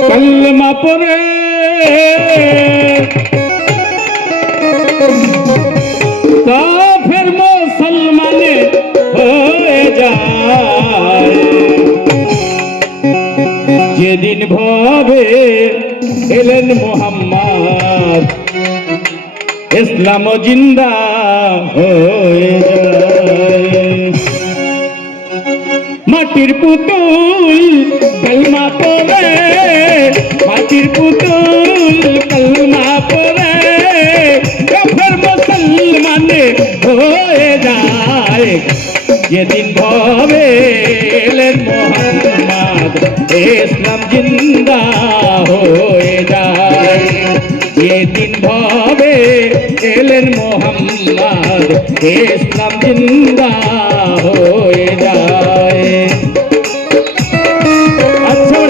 कलमा पढ़े काफिर मुसलमान हो जाए যেদিন ভাবে এলেন মোহাম্মদ ইসলাম জিন্দা হয়ে যায় মাটির পুতুল কলমা পড়ে মাটির পুতুল কলমা পড়ে কাফের মুসলমান হয়ে যায় যেদিন ভাবে এলেন মোহাম্মদ ইসলাম জিন্দা হয়ে যায় যেদিন ভাবে এলেন মোহাম্মদ ইসলাম জিন্দা হয়ে যায়। আচ্ছা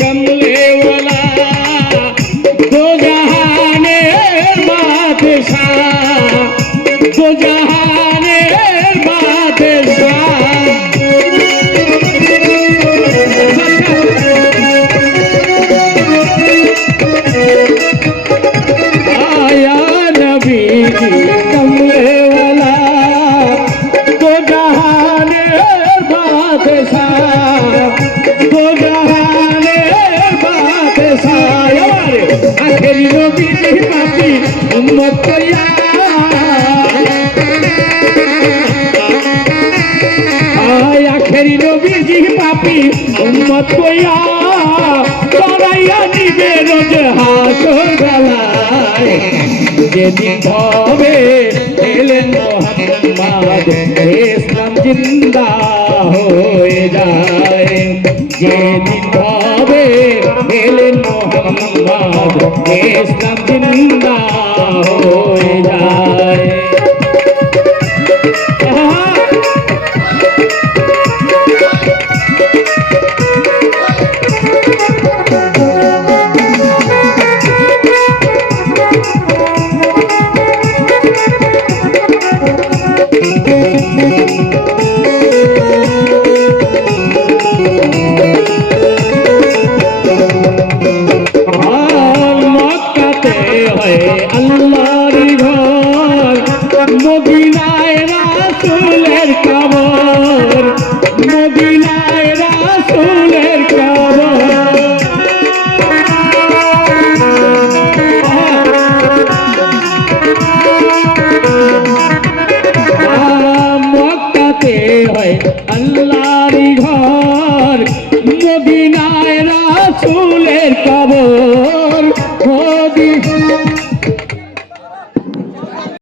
कमले वाला दो जहाने बादशाह दो जहाने बादशाह आया नबी जी कमले वाला दो जहाने बादशाह दो जहाने आखिरी नबी पापी उम्मत को आखिरी नबी जी पापी उम्मत को तोराइया दिबे रोज हासर गलाय যেদিন ভাবে এলেন মোহাম্মদ ইসলাম জিন্দা হয়ে যায় যেদিন ভাবে এলেন মোহাম্মদ ইসলাম জিন্দা হয়ে যায়। अल्लाहर घर मदीनाय रासूलेर कबर मदीनाय रासूलेर कबर मक्काते है अल्लाहर घर मदीनाय रासूलेर कबर